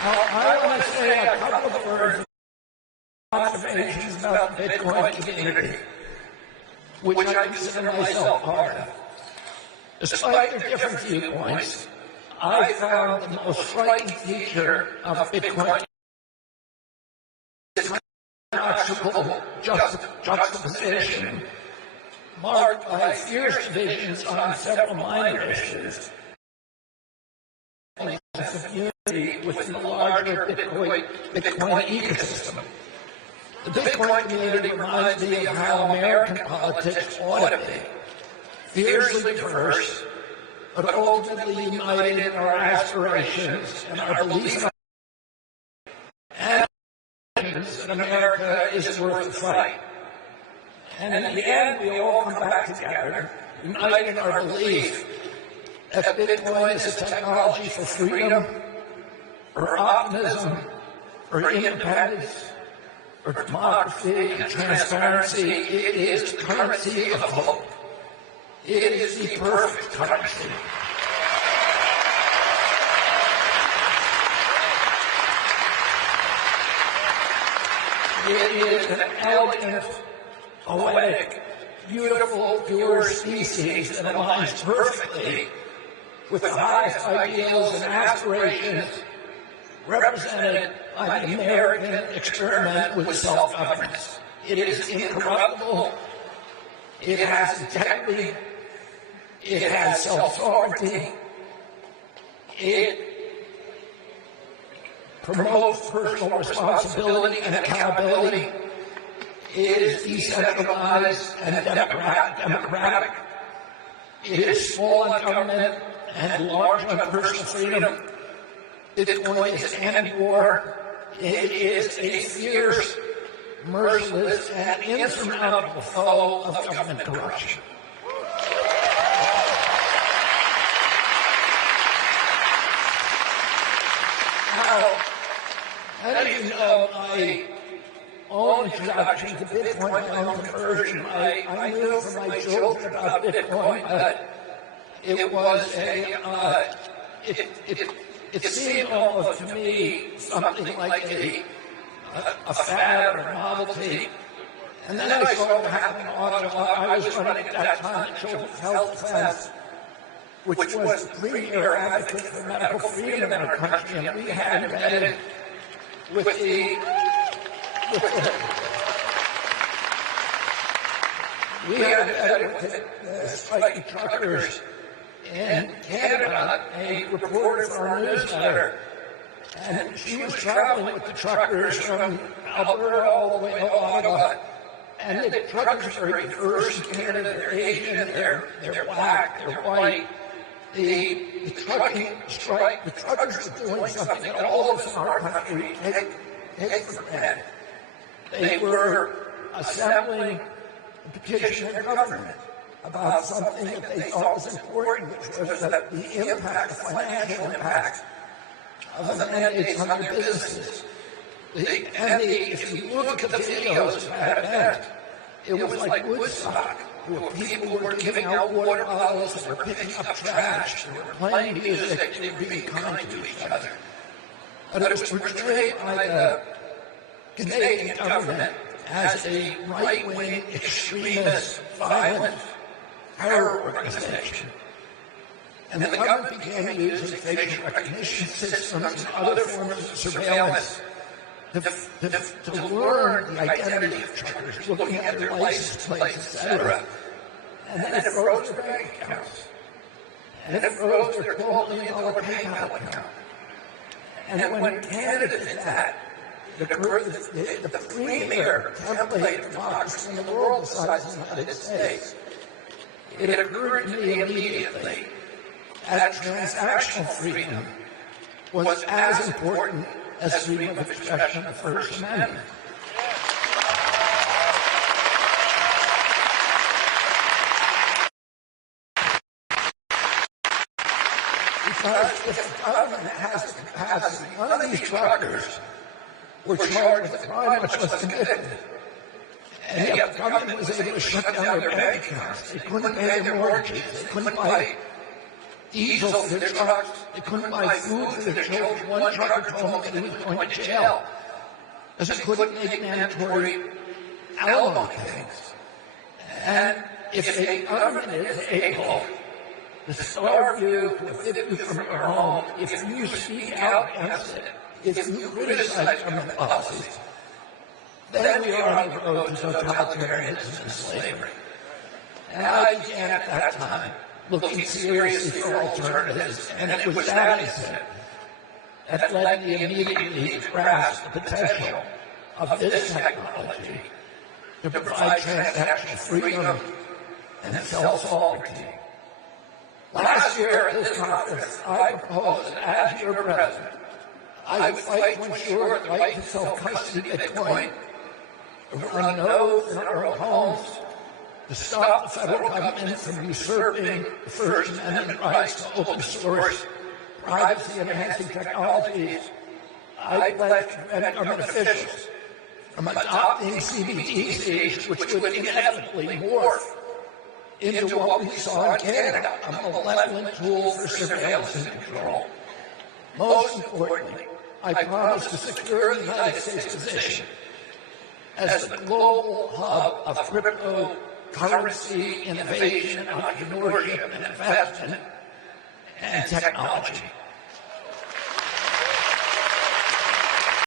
Now, I want to say a couple of words of observations about the Bitcoin community, which I consider myself part of. Despite their different viewpoints, I found the most striking feature of Bitcoin is paradoxical juxtaposition marked by fierce divisions on several minor issues and a sense of unity within the larger Bitcoin ecosystem. The Bitcoin community reminds me of how American politics ought to be, fiercely diverse, but ultimately united in our aspirations and our beliefs and that America is worth the fight. And in the end, we all come back together, united in our belief that Bitcoin is a technology for freedom, for optimism, for independence, for democracy and transparency. It is the currency of hope. It is the perfect currency. It is an elegant, poetic, beautiful, pure species that aligns perfectly with the highest ideals and aspirations represented by the American experiment with self-governance. It is incorruptible. It has integrity. It has self-sovereignty. It promotes personal responsibility and accountability. It is decentralized and democratic. It is small on government and large on personal freedom. Bitcoin is anti-war. It is a fierce, merciless, and insurmountable foe of government corruption. Now, many of you know my own introduction to Bitcoin, my own conversion. I knew from my children about Bitcoin that it was it seemed almost to me something like a fad or a novelty. And then I saw what happened I was running at that time the Children's Health Defense, which was the premier advocate for medical freedom in our country, and we had embedded with the striking truckers in Canada, a reporter for our newsletter, and she was traveling with the truckers from Alberta all the way to Ottawa. And the truckers are very diverse in Canada. They're Asian, they're black, they're white. The truckers are doing something that all of us in our country take for granted. They were assembling a petition in government about something that they thought was important, which was that the impact, the financial impact of the mandates on their businesses. If you look at the videos of that event, it was like Woodstock. People were giving out water bottles, they were picking up trash, they were playing music, they were being kind to each other. But it was portrayed by the Canadian government as a right-wing, extremist, violent terror organization. And the government began using facial recognition systems and other forms of surveillance to learn the identity of truckers, looking at their license plates, etc. And then it froze their bank accounts. And it froze their $12 million PayPal account. And when Canada did that, the premier template of democracy in the world besides the United States, it occurred to me immediately that transactional freedom was as important as freedom of expression of the First Amendment. Because if the government has the capacity, none of these truckers were charged with a crime much less convicted. And yet the government was able to shut down their bank accounts. They couldn't pay their mortgages. They couldn't buy diesel for their trucks. They couldn't buy food for their children. One trucker told me that he was going to jail because he couldn't make mandatory alimony payments. And if a government is able to starve you, to evict you from your home, if you speak out against it, if you criticize government policies, then we are on the road to totalitarianism and slavery. And I began at that time looking seriously for alternatives, and it was that incident that led me immediately to grasp the potential of this technology to provide transactional freedom and self-sovereignty. Last year at this conference, I proposed that as your president, I would fight to ensure the right to self-custody Bitcoin, to run nodes in our own homes, to stop the federal government from usurping the First Amendment rights to open source, privacy-enhancing technologies. I pledge to prevent government officials from adopting CBDCs, which would inevitably morph into what we saw in Canada, a malevolent tool for surveillance and control. Most importantly, I promise to secure the United States position as the global hub of cryptocurrency innovation, entrepreneurship, and investment, and technology.